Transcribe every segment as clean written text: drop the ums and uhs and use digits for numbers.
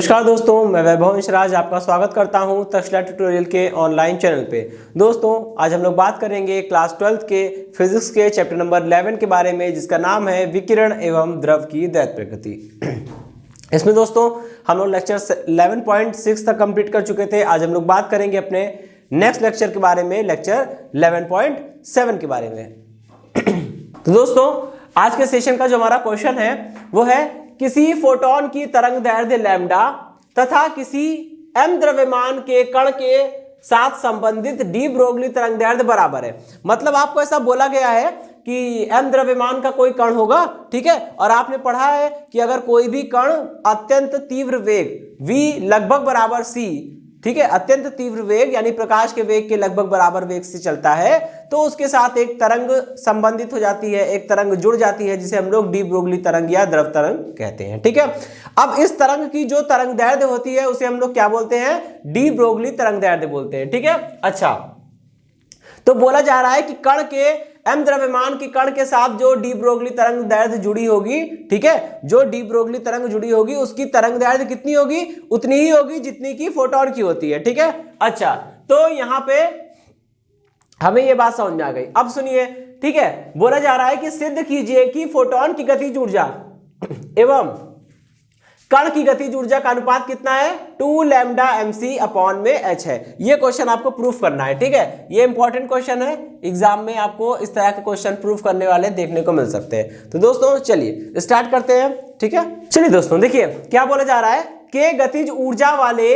नमस्कार दोस्तों, मैं वैभव मिश्राज आपका स्वागत करता हूं तक्षशिला ट्यूटोरियल के ऑनलाइन चैनल पे। दोस्तों, आज हम लोग बात करेंगे क्लास 12th के फिजिक्स के चैप्टर नंबर 11 के बारे में, जिसका नाम है विकिरण एवं द्रव की दैत्य प्रकृति। इसमें दोस्तों हम लोग लेक्चर 11.6 तक कंप्लीट कर चुके थे। आज हम लोग बात करेंगे अपने नेक्स्ट लेक्चर के बारे में, लेक्चर 11.7 के बारे में। तो दोस्तों, आज के सेशन का जो हमारा क्वेश्चन है वो है किसी फोटोन की तरंग दैर्ध्य लैम्डा तथा किसी m द्रव्यमान के कण के साथ संबंधित डी ब्रोगली तरंग दैर्ध्य बराबर है। मतलब आपको ऐसा बोला गया है कि m द्रव्यमान का कोई कण होगा, ठीक है, और आपने पढ़ा है कि अगर कोई भी कण अत्यंत तीव्र वेग v लगभग बराबर c, ठीक है, अत्यंत तीव्र वेग यानी प्रकाश के वेग के लगभग बराबर वेग से चलता है तो उसके साथ एक तरंग संबंधित हो जाती है, एक तरंग जुड़ जाती है, जिसे हम लोग डी ब्रोगली तरंग या द्रव तरंग कहते हैं। ठीक है, अब इस तरंग की जो तरंग दैर्ध्य होती है उसे हम लोग क्या बोलते हैं? डी ब्रोगली तरंग दैर्ध्य बोलते हैं। ठीक है, अच्छा, तो बोला जा रहा है कि कण के m द्रव्यमान की कण के साथ जो डी ब्रोगली तरंग दैर्ध्य जुड़ी होगी, ठीक है, जो डी ब्रोगली तरंग जुड़ी होगी उसकी तरंग दैर्ध्य कितनी होगी? उतनी ही होगी जितनी की फोटोन की होती है। ठीक है, अच्छा, तो यहां पे हमें ये बात समझ में आ गई। अब सुनिए, ठीक है, बोला जा रहा है कि सिद्ध कीजिए कि फोटोन की गतिज ऊर्जा एवं कण की गतिज ऊर्जा का अनुपात कितना है? 2 लैम्डा mc अपॉन में h है। ये क्वेश्चन आपको प्रूफ करना है। ठीक है, ये इंपॉर्टेंट क्वेश्चन है, एग्जाम में आपको इस तरह के क्वेश्चन प्रूफ करने वाले देखने को मिल सकते हैं। तो दोस्तों चलिए स्टार्ट करते हैं। ठीक है, चलिए दोस्तों देखिए क्या बोला जा रहा है कि गतिज ऊर्जा वाले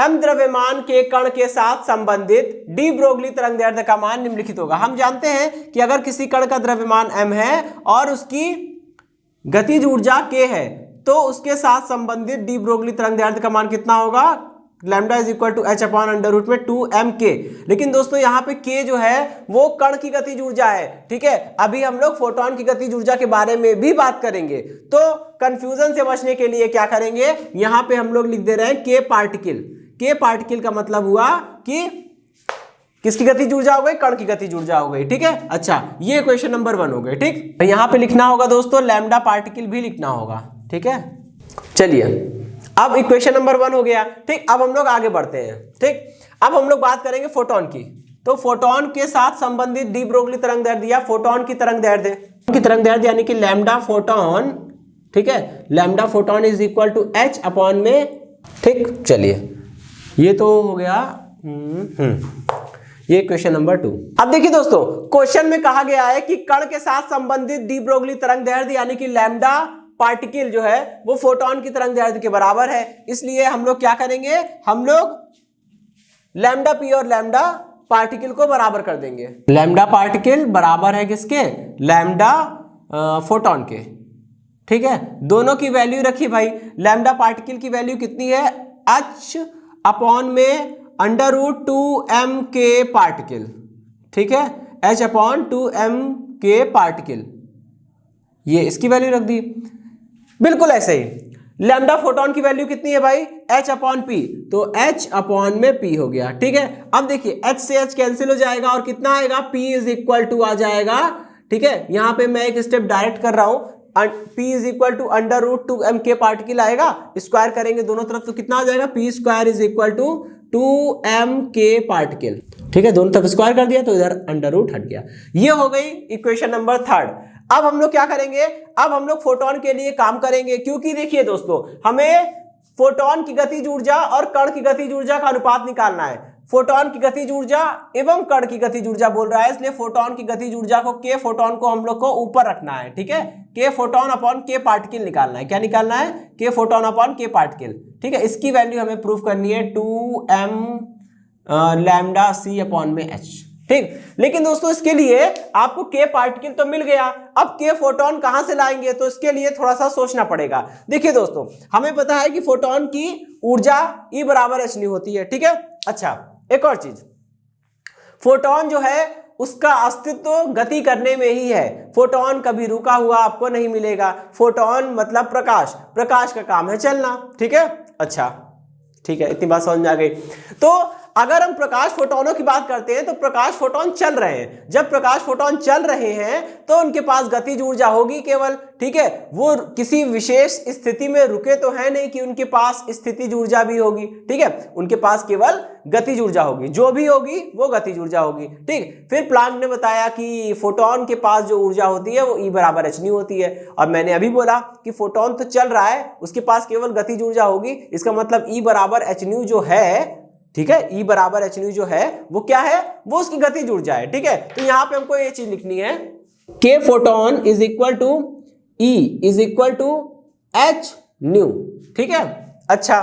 m द्रव्यमान के कण के साथ संबंधित डी ब्रोगली तरंग दैर्ध्य का मान निम्नलिखित होगा। हम जानते हैं कि अगर किसी कण का द्रव्यमान m है और उसकी गतिज ऊर्जा k है तो उसके साथ संबंधित डी ब्रोगली तरंग दैर्ध्य का मान कितना होगा? Lambda is equal to h upon under root में 2mk। लेकिन दोस्तों यहाँ पे k जो है वो कण की गतिज ऊर्जा है। ठीक है, अभी हम लोग फोटोन की गतिज ऊर्जा के बारे में भी बात करेंगे, तो कंफ्यूजन से बचने के लिए क्या करेंगे, यहाँ पे हम लोग लिख दे रहे हैं k पार्टिकल। k पार्टिकल का मतलब हुआ कि किसकी गतिज ऊर्जा हो गई? कण की गतिज ऊर्जा हो गई। ठीक है, अच्छा, ये क्वेश्चन नंबर 1 हो गए। ठीक, तो यहाँ पे लिखना होगा दोस्तों लैम्डा पार्टिकल भी लिखना होगा। ठीक है, चलिए अब इक्वेशन नंबर 1 हो गया। ठीक, अब हम लोग आगे बढ़ते हैं। ठीक, अब हम लोग बात करेंगे फोटोन की। तो फोटोन के साथ संबंधित डी ब्रोगली तरंग दैर्ध्य या फोटोन की तरंग दैर्ध्य यानी कि लैम्डा फोटोन, ठीक है, lambda photon is equal to h upon में। ठीक, चलिए ये तो हो गया ये क्वेश्चन नंबर 2। अब देखिए दोस्तों, क्वेश्चन में कहा गया है कि कण के साथ संबंधित डी ब्रोगली तरंग दैर्ध्य यानी कि लैम्डा पार्टिकल जो है वो फोटोन की तरंग दैर्ध्य के बराबर है। इसलिए हम लोग क्या करेंगे? हम लोग लैम्डा पी और लैम्डा पार्टिकल को बराबर कर देंगे। लैम्डा पार्टिकल बराबर है किसके? लैम्डा फोटोन के। ठीक है, दोनों की वैल्यू रखी भाई। लैम्डा पार्टिकल की वैल्यू कितनी है? h अपॉन में अंडर रूट 2m के पार्टिकल। ठीक है, h अपॉन 2m के पार्टिकल, ये इसकी वैल्यू रख दी। बिल्कुल ऐसे ही लैम्डा फोटोन की वैल्यू कितनी है भाई? h अपॉन पी, तो h अपॉन में p हो गया। ठीक है, अब देखिए h से h कैंसिल हो जाएगा और कितना आएगा? p इज इक्वल टू आ जाएगा। ठीक है, यहां पे मैं एक स्टेप डायरेक्ट कर रहा हूं, p is equal to under root 2m के पार्टिकल आएगा, स्क्वायर करेंगे दोनों तरफ तो कितना आ जाएगा? p square is equal to 2m के पार्टिकल। ठीक है, दोनों तरफ स्क्वायर कर दिया तो इधर अंडर रूट हट गया। ये हो गई इक्वेशन नंबर 3। अब हम लोग क्या करेंगे? अब हम लोग फोटोन के लिए काम करेंगे, क्योंकि देखिए दोस्तों हमें फोटोन की गतिज ऊर्जा और कण की गतिज ऊर्जा का अनुपात निकालना है। फोटोन की गतिज ऊर्जा एवं कण की गतिज ऊर्जा बोल रहा है, इसलिए फोटोन की गतिज ऊर्जा को k फोटोन को हम लोग को ऊपर रखना है। ठीक है, k photon upon k particle निकालना है। क्या निकालना है? k photon upon k particle. ठीक है, इसकी वैल्यू हमें प्रूफ करनी है 2m लैम्डा c अपॉन में h। ठीक, लेकिन दोस्तों इसके लिए आपको k पार्टिकल तो मिल गया, अब k फोटोन कहां से लाएंगे? तो इसके लिए थोड़ा सा सोचना पड़ेगा। देखिए दोस्तों, हमें पता है कि फोटोन की ऊर्जा E बराबर h होती है। ठीक है, अच्छा, एक और चीज, फोटोन जो है उसका अस्तित्व गति करने में ही है। फोटोन कभी रुका हुआ आपको नहीं मिलेगा। फोटोन मतलब प्रकाश, प्रकाश का काम है चलना। ठीक है, अच्छा, ठीक है, इतनी बात समझ में आ गई। तो अगर हम प्रकाश फोटोनों की बात करते हैं तो प्रकाश फोटोन चल रहे हैं। जब प्रकाश फोटोन चल रहे हैं तो उनके पास गतिज ऊर्जा होगी केवल, ठीक है। वो किसी विशेष स्थिति में रुके तो है नहीं कि उनके पास स्थितिज ऊर्जा भी होगी, ठीक है। उनके पास केवल गतिज ऊर्जा होगी, जो भी होगी वो गतिज ऊर्जा होगी, ठीक। फिर प्लांक ने बताया कि फोटोन के पास जो ऊर्जा होती है वो E बराबर h न्यू होती है। और मैंने अभी बोला कि फोटोन तो चल रहा है, उसके पास केवल गतिज ऊर्जा होगी, इसका मतलब E बराबर h न्यू जो है, ठीक है, E बराबर h न्यू जो है वो क्या है, वो उसकी गतिज ऊर्जा है, ठीक है। तो यहां पे हमको ये चीज लिखनी है, K photon is equal to E is equal to h nu, ठीक है। अच्छा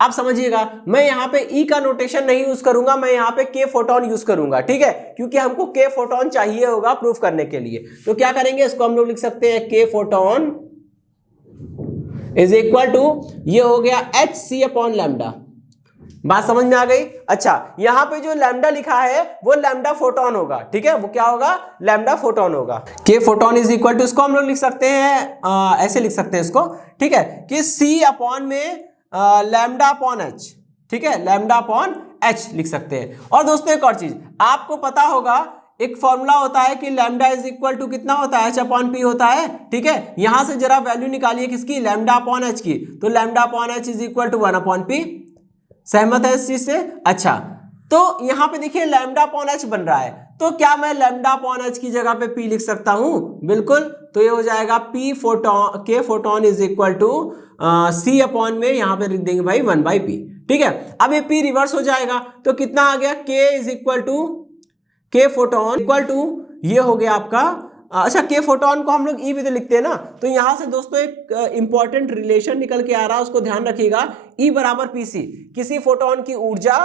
आप समझिएगा, मैं यहाँ पे E का नोटेशन नहीं यूज करूंगा, मैं यहाँ पे K फोटोन यूज करूंगा, ठीक है, क्योंकि हमको K फोटोन चाहिए होगा प्रूफ करने के लिए। तो क्या करेंगे, इसको हम लोग लिख सकते हैं K photon is equal to, ये हो गया hc अपॉन लैम्डा। बात समझ में आ गई। अच्छा यहां पे जो लैम्डा लिखा है वो लैम्डा फोटोन होगा, ठीक है, वो क्या होगा, लैम्डा फोटोन होगा। K photon is equal to, इसको हम लोग लिख सकते हैं ऐसे लिख सकते हैं इसको, ठीक है, कि C अपॉन में लैम्डा अपॉन h, ठीक है, लैम्डा अपॉन h लिख सकते हैं। और दोस्तों एक और चीज आपको पता होगा, एक फॉर्मूला होता है कि लैम्डा इज इक्वल टू कितना होता है, h अपॉन p होता है, ठीक है। यहां से जरा वैल्यू निकालिए किसकी, लैम्डा अपॉन h की, तो lambda upon h is equal to 1 upon p। सहमत है इस चीज से। अच्छा तो यहां पे देखिए लैम्डा अपॉन h बन रहा है, तो क्या मैं लैम्डा अपॉन h की जगह पे p लिख सकता हूं, बिल्कुल। तो ये हो जाएगा p photon, k photon is equal to c upon में यहां पे लिख देंगे भाई 1/p, ठीक है। अब ये p रिवर्स हो जाएगा तो कितना आ गया, k is equal to, k photon equal to, ये हो गया आपका, अच्छा K फोटोन को हम लोग E भी तो लिखते हैं ना, तो यहां से दोस्तों एक इंपॉर्टेंट रिलेशन निकल के आ रहा है, उसको ध्यान रखिएगा। E बराबर PC, किसी फोटोन की ऊर्जा,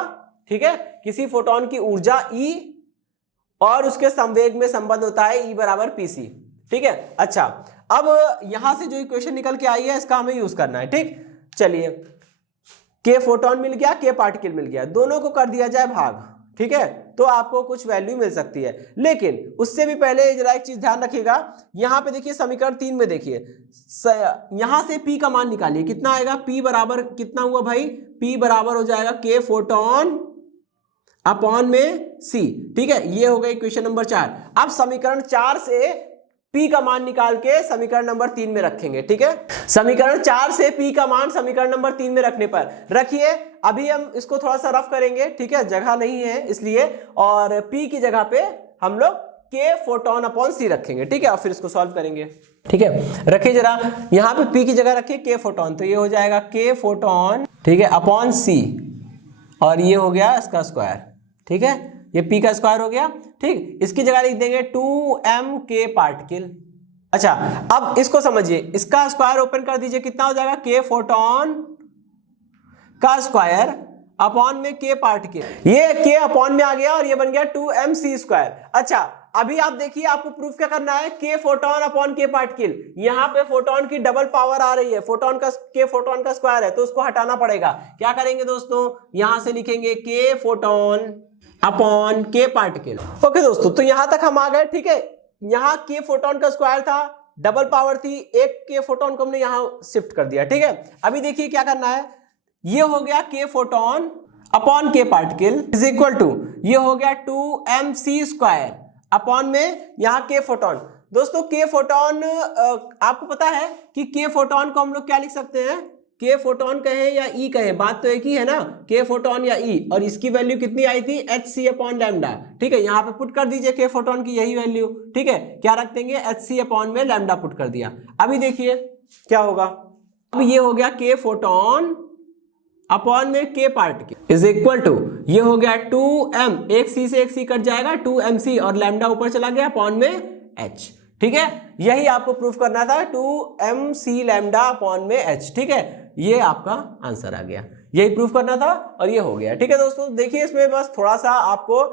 ठीक है, किसी फोटोन की ऊर्जा E और उसके संवेग में संबंध होता है E बराबर PC, ठीक है। अच्छा अब यहां से जो इक्वेशन निकल के आई है इसका हमें यूज करना है, ठीक। चलिए K फोटोन मिल गया, K पार्टिकल मिल गया, दोनों को कर दिया जाए भाग, ठीक है, तो आपको कुछ वैल्यू मिल सकती है। लेकिन उससे भी पहले जरा एक चीज ध्यान रखिएगा, यहां पे देखिए समीकरण 3 में देखिए, यहां से P का मान निकालिए, कितना आएगा, P बराबर कितना हुआ भाई, P बराबर हो जाएगा K फोटोन अपॉन में C, ठीक है। ये हो गई इक्वेशन नंबर 4। अब समीकरण 4 से P का मान निकाल के समीकरण नंबर 3 में रखेंगे, ठीक है। समीकरण 4 से P का मान समीकरण नंबर 3 में रखने पर रखिए, अभी हम इसको थोड़ा सा रफ करेंगे, ठीक है, जगह नहीं है इसलिए, और P की जगह पे हम लोग K फोटोन अपॉन C रखेंगे, ठीक है, और फिर इसको सॉल्व करेंगे, ठीक है। रखिए जरा, यहाँ पे P की जगह रखिए K फोटोन, तो ये हो जाएगा K फोटोन, ठीक है, अपॉन C, और ये हो गया इसका स्क्वायर, ठीक है, ये P का स्क्वायर हो गया, ठीक। इसकी जगह लिख देंगे 2mK पार्टिकल। अच्छा अब इसको समझिए, इसका स्क्वायर ओपन कर दीजिए, कितना हो जाएगा, K फोटोन का स्क्वायर अपॉन में K पार्टिकल, ये K अपॉन में आ गया और ये बन गया 2mC स्क्वायर। अच्छा अभी आप देखिए, आपको प्रूफ क्या करना है, K photon upon K particle, यहाँ पे फोटोन की डबल पावर आ रही है, फोटोन का K फोटोन का स्क्वायर है, तो उसको हटाना पड़ेगा। क्या करेंगे दोस्तों, यहां से लिखेंगे K photon upon K particle. Okay दोस्तों, तो यहां तक हम आ गए, ठीक है। यहाँ K फोटोन का स्क्वायर था, डबल पावर थी, एक K फोटोन को हमने यहां शिफ्ट कर दिया, ठीक है। अभी देखिए क्या करना है, ये हो गया K photon upon K particle is equal to, ये हो गया 2mC स्क्वायर अपॉन में यहाँ K फोटोन। दोस्तों K फोटोन आपको पता है कि K फोटोन को हम लोग क्या लिख सकते हैं, K फोटोन कहें या E कहें, बात तो एक ही है ना, K फोटोन या E, और इसकी वैल्यू कितनी आई थी, hc अपॉन लैम्डा, ठीक है। यहाँ पे पुट कर दीजिए K फोटोन की यही वैल्यू, ठीक है, क्या रख देंगे, hc अपॉन में लैम्डा पुट कर दिया। अभी देखिए क्या होगा, अब ये हो गया K फोटोन अपॉन में K particle is equal to, ये हो गया 2m, एक C से एक C कट जाएगा, 2mC, और लैम्डा ऊपर चला गया अपॉन में h, ठीक है। यही आपको प्रूफ करना था, 2mC लैम्डा अपॉन में h, ठीक है, ये आपका आंसर आ गया, यही प्रूफ करना था और ये हो गया, ठीक है। दोस्तों देखिए इसमें बस थोड़ा सा आपको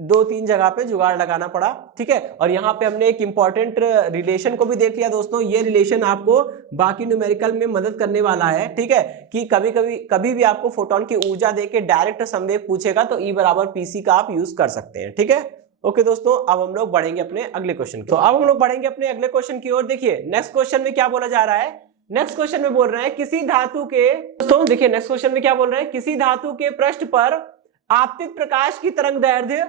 2-3 जगह पे जुगाड़ लगाना पड़ा, ठीक है। और यहाँ पे हमने एक इंपॉर्टेंट रिलेशन को भी देख लिया दोस्तों, ये रिलेशन आपको बाकी न्यूमेरिकल में मदद करने वाला है, ठीक है, कि कभी भी आपको फोटोन की ऊर्जा देके डायरेक्ट संवेग पूछेगा तो E बराबर PC का आप यूज कर सकते हैं, ठीक है। ओके दोस्तों, अब हम लोग बढ़ेंगे अपने अगले क्वेश्चन की। तो अब हम लोग बढ़ेंगे अपने अगले क्वेश्चन की ओर। देखिए नेक्स्ट क्वेश्चन में क्या बोला जा रहा है, नेक्स्ट क्वेश्चन में बोल रहे हैं किसी धातु के, दोस्तों देखिए नेक्स्ट क्वेश्चन में क्या बोल रहे हैं, किसी धातु के पृष्ठ पर आपतित प्रकाश की तरंग दैर्ध्य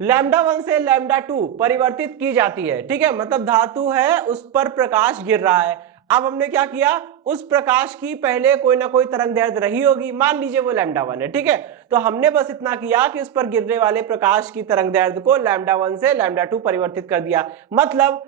λ1 से λ2 परिवर्तित की जाती है। ठीक है, मतलब धातु है उस पर प्रकाश गिर रहा है। अब हमने क्या किया, उस प्रकाश की पहले कोई ना कोई तरंग दैर्ध्य रही होगी, मान लीजिए वो λ1 है। ठीक है, तो हमने बस इतना किया कि उस पर गिरने वाले प्रकाश की तरंग दैर्ध्य को λ1 से λ2 परिवर्तित कर दिया। मतलब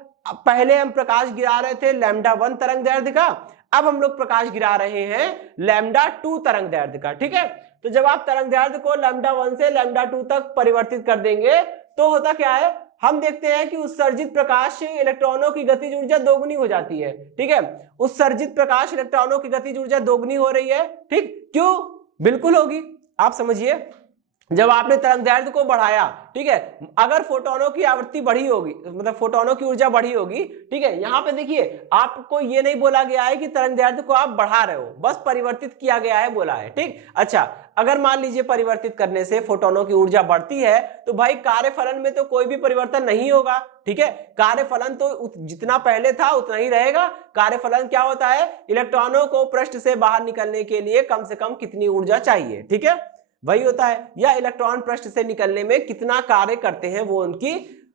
पहले हम प्रकाश गिरा रहे थे λ1 तरंग दैर्ध्य का, अब हम लोग प्रकाश गिरा रहे हैं λ2 तरंग दैर्ध्य का। ठीक है, तो जब आप तरंग दैर्ध्य को λ1 से λ2 तक परिवर्तित कर देंगे तो होता क्या है, हम देखते हैं कि उत्सर्जित प्रकाश से इलेक्ट्रॉनों की गतिज ऊर्जा दोगुनी हो जाती है। ठीक है, उत्सर्जित प्रकाश इलेक्ट्रॉनों की गतिज ऊर्जा दोगुनी हो रही है। ठीक, क्यों? बिल्कुल होगी। आप समझिए, जब आपने तरंग दैर्ध्य को बढ़ाया, ठीक है, अगर फोटोनों की आवृत्ति बढ़ी होगी, मतलब फोटोनों की ऊर्जा बढ़ी होगी। ठीक है, यहां पे देखिए आपको ये नहीं बोला गया है कि तरंग दैर्ध्य को आप बढ़ा रहे हो, बस परिवर्तित किया गया है बोला है। ठीक, अच्छा, अगर मान लीजिए परिवर्तित करने से फोटोनों की ऊर्जा बढ़ती है तो भाई कार्यफलन में तो कोई भी परिवर्तन नहीं होगा। ठीक है, कार्यफलन तो जितना पहले था उतना ही रहेगा। कार्यफलन क्या होता है, इलेक्ट्रॉनों को पृष्ठ से बाहर निकलने के लिए कम से कम कितनी ऊर्जा चाहिए, ठीक है, वही होता है। या इलेक्ट्रॉन पृष्ठ से निकलने में कितना कार्य करते हैं वो उनकी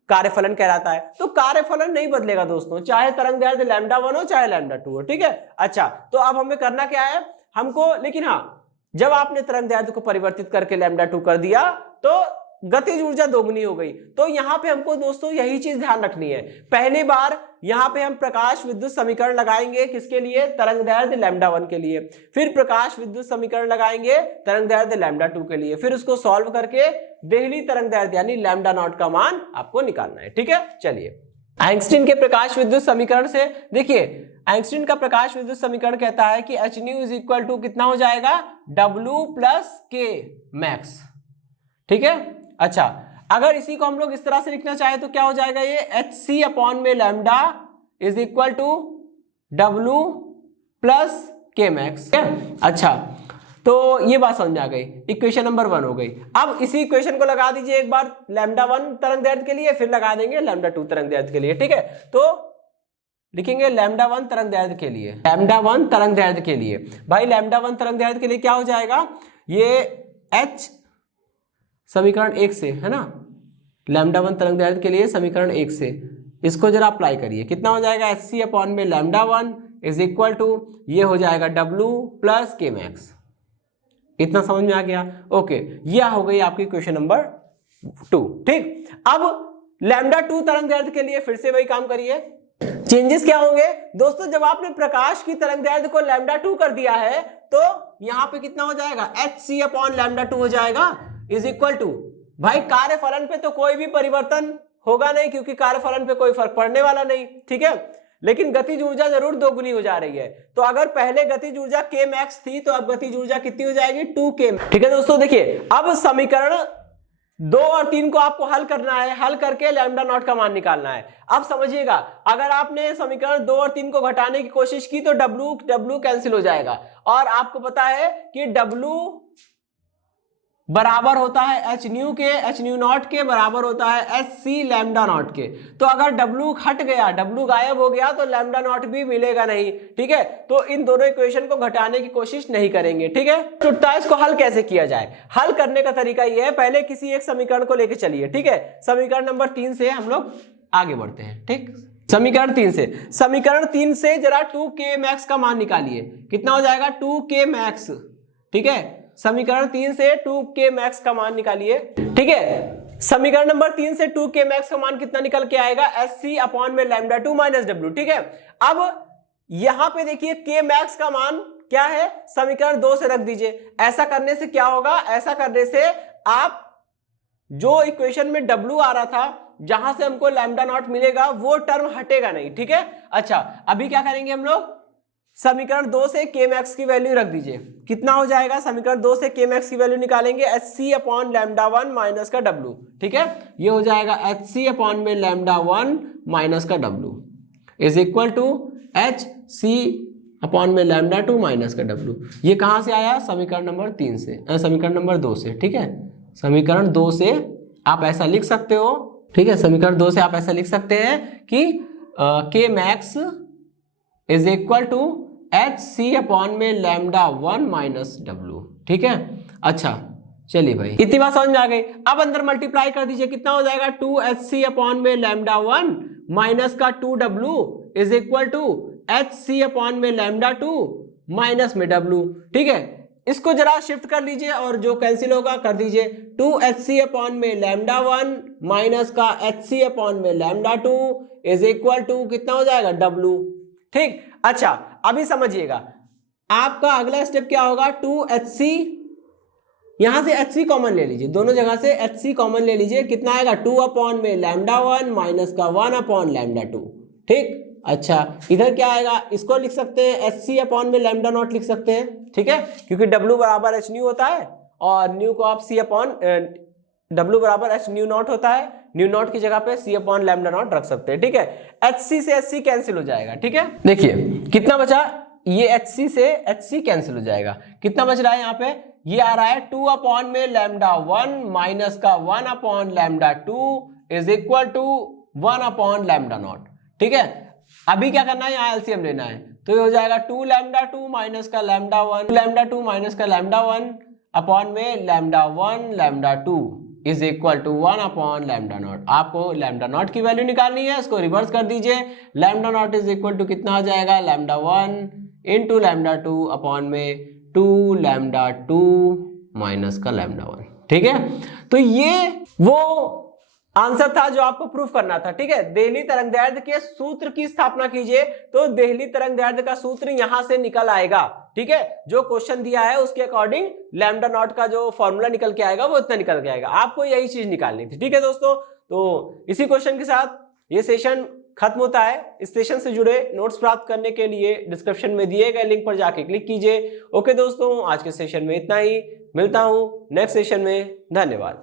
कार्यफलन कहलाता है। तो कार्यफलन नहीं बदलेगा दोस्तों, चाहे तरंग दैर्ध्य λ1 हो चाहे λ2 हो। ठीक है, अच्छा, तो अब हमें करना क्या है हमको, लेकिन हाँ, जब आपने तरंग दैर्ध्य को परिवर्तित करके λ2 कर दिया तो गतिज ऊर्जा दोगुनी हो गई। तो यहां पे हमको दोस्तों यही चीज ध्यान रखनी है। पहली बार यहां पे हम प्रकाश विद्युत समीकरण लगाएंगे, किसके लिए, तरंग दैर्ध्य λ1 के लिए। फिर प्रकाश विद्युत समीकरण लगाएंगे तरंग दैर्ध्य λ2 के लिए। फिर उसको सॉल्व करके देहली तरंग दैर्ध्य यानी λ0 का मान आपको निकालना है। ठीक है, चलिए आइंस्टीन के प्रकाश विद्युत समीकरण से देखिए, आइंस्टीन का प्रकाश विद्युत समीकरण कहता है कि h nu is equal to कितना हो जाएगा, W प्लस के मैक्स। ठीक है, अच्छा, अगर इसी को हम लोग इस तरह से लिखना चाहे तो क्या हो जाएगा, ये HC अपॉन में lambda is equal to W plus के मैक्स। अच्छा, तो ये बात समझ आ गई, इक्वेशन नंबर 1 हो गई। अब इसी इक्वेशन को लगा दीजिए एक बार λ1 तरंग दैर्ध्य के लिए, फिर लगा देंगे λ2 तरंग दैर्ध्य के लिए। ठीक है, तो लिखेंगे λ1 तरंग दैर्ध्य के लिए, λ1 तरंग दैर्ध्य के लिए। भाई λ1 तरंग दैर्ध्य के लिए क्या हो जाएगा, ये H समीकरण 1 से है ना, λ1 तरंग दैर्ध्य के लिए समीकरण 1 से इसको जरा अप्लाई करिए, कितना हो जाएगा, HC अपॉन में λ1 इज इक्वल टू ये हो जाएगा W प्लस के मैक्स। इतना समझ में आ गया? ओके, यह हो गई आपकी क्वेश्चन नंबर 2। ठीक, अब λ2 तरंग दैर्ध्य के लिए फिर से वही काम करिए। चेंजेस क्या होंगे दोस्तों, जब आपने प्रकाश की तरंग दैर्ध्य को λ2 कर दिया है तो यहां पे कितना हो जाएगा, HC अपॉन λ2 हो जाएगा इज इक्वल टू, भाई कार्यफलन पे तो कोई भी परिवर्तन होगा नहीं क्योंकि कार्यफलन पे कोई फर्क पड़ने वाला नहीं। ठीक है, लेकिन गतिज ऊर्जा जरूर दोगुनी हो जा रही है। तो अगर पहले गतिज ऊर्जा k मैक्स थी तो अब गतिज ऊर्जा कितनी हो जाएगी, 2k। ठीक है दोस्तों, देखिए अब समीकरण 2 और 3 को आपको हल करना है, हल करके λ0 का मान निकालना है। अब समझिएगा, अगर आपने समीकरण 2 और 3 को घटाने की कोशिश की तो W कैंसिल हो जाएगा, और आपको पता है कि W बराबर होता है h न्यू के, h न्यू नॉट के बराबर होता है HC λ0 के। तो अगर W हट गया, W गायब हो गया तो λ0 भी मिलेगा नहीं। ठीक है, तो इन दोनों इक्वेशन को घटाने की कोशिश नहीं करेंगे। ठीक है, तो इसको हल कैसे किया जाए, हल करने का तरीका यह है, पहले किसी एक समीकरण को लेके चलिए। ठीक है, समीकरण नंबर 3 से हम लोग आगे बढ़ते हैं। ठीक, समीकरण 3 से जरा 2k मैक्स का मान निकालिए, कितना हो जाएगा, 2k मैक्स। ठीक है, समीकरण 3 से 2k मैक्स का मान निकालिए। ठीक है, समीकरण नंबर 3 से 2k मैक्स का मान कितना निकल के आएगा, HC अपॉन में λ2 माइनस W। ठीक है, अब यहां पे देखिए k मैक्स का मान क्या है, समीकरण 2 से रख दीजिए। ऐसा करने से क्या होगा, ऐसा करने से आप जो इक्वेशन में W आ रहा था, जहां से हमको λ0 मिलेगा, वो टर्म हटेगा नहीं। ठीक है, अच्छा, अभी क्या करेंगे हम लोग, समीकरण 2 से k मैक्स की वैल्यू रख दीजिए, कितना हो जाएगा, समीकरण 2 से k मैक्स की वैल्यू निकालेंगे, HC अपॉन λ1 माइनस का W। ठीक है, ये हो जाएगा HC अपॉन में λ1 माइनस का W is equal to HC upon में λ2 माइनस का W। ये कहां से आया, समीकरण नंबर 3 से, समीकरण नंबर 2 से। ठीक है, समीकरण 2 से आप ऐसा लिख सकते हो। ठीक है, समीकरण 2 से आप ऐसा लिख सकते हैं कि k max is equal to HC upon में λ1 माइनस W। ठीक है, अच्छा, चलिए भाई, इतनी बात समझ में आ गई। अब अंदर मल्टीप्लाई कर दीजिए, कितना हो जाएगा 2hc अपॉन में लैम्डा 1 माइनस का 2w is equal to hc upon में लैम्डा 2 माइनस में w। ठीक है, इसको जरा शिफ्ट कर लीजिए और जो कैंसिल होगा कर दीजिए। 2hc अपॉन में लैम्डा 1 माइनस का hc अपॉन में लैम्डा 2 इज इक्वल टू कितना हो जाएगा w। ठीक, अच्छा अभी समझिएगा, आपका अगला स्टेप क्या होगा, 2hc, यहां से hc कॉमन ले लीजिए, दोनों जगह से hc कॉमन ले लीजिए, कितना आएगा 2 अपॉन में लैम्डा 1 माइनस का 1 अपॉन लैम्डा 2। ठीक, अच्छा इधर क्या आएगा, इसको लिख सकते हैं hc अपॉन में लैम्डा नॉट लिख सकते हैं। ठीक है, क्योंकि w बराबर h न्यू होता है और न्यू को आप c अपॉन w बराबर h न्यू नॉट होता है, न्यू नॉट की जगह पे c अपॉन लैम्डा नॉट रख सकते हैं। ठीक है, hc से hc कैंसिल हो जाएगा। ठीक है, देखिए कितना बचा, ये hc से hc कैंसिल हो जाएगा, कितना बच रहा है यहाँ पे, ये आ रहा है 2 अपॉन में लैम्डा 1 माइनस का 1 upon lambda 2 is equal to 1 upon lambda naught. ठीक है, अभी क्या करना है, यहाँ एलसीएम लेना है, तो ये हो जाएगा 2 लैम्डा 2 माइनस का लैम्डा 1, लैम्डा 2 माइनस का लैम्डा 1 अपॉन में lambda 1 lambda 2 is equal to 1 upon lambda naught. आपको लैम्डा नॉट की वैल्यू निकालनी है, इसको रिवर्स कर दीजिए, lambda naught is equal to कितना आ जाएगा, लैम्डा 1 इंटू लैम्डा 2 अपॉन में 2 लैम्डा 2 माइनस का लैम्डा 1। ठीक है, तो ये वो आंसर था जो आपको प्रूफ करना था। ठीक है, देहली तरंगदैर्ध्य के सूत्र की स्थापना कीजिए, तो देहली तरंगदैर्ध्य का सूत्र यहां से निकल आएगा। ठीक है, जो क्वेश्चन दिया है उसके अकॉर्डिंग लैम्डा नॉट का जो फॉर्मूला निकल के आएगा वो इतना निकल के आएगा, आपको यही चीज निकालनी थी। ठीक है दोस्तों, तो इसी क्वेश्चन के साथ ये सेशन खत्म होता है। इस सेशन से जुड़े नोट्स प्राप्त करने के लिए डिस्क्रिप्शन में दिए गए लिंक पर जाके क्लिक कीजिए। ओके दोस्तों, आज के सेशन में इतना ही, मिलता हूं नेक्स्ट सेशन में, धन्यवाद।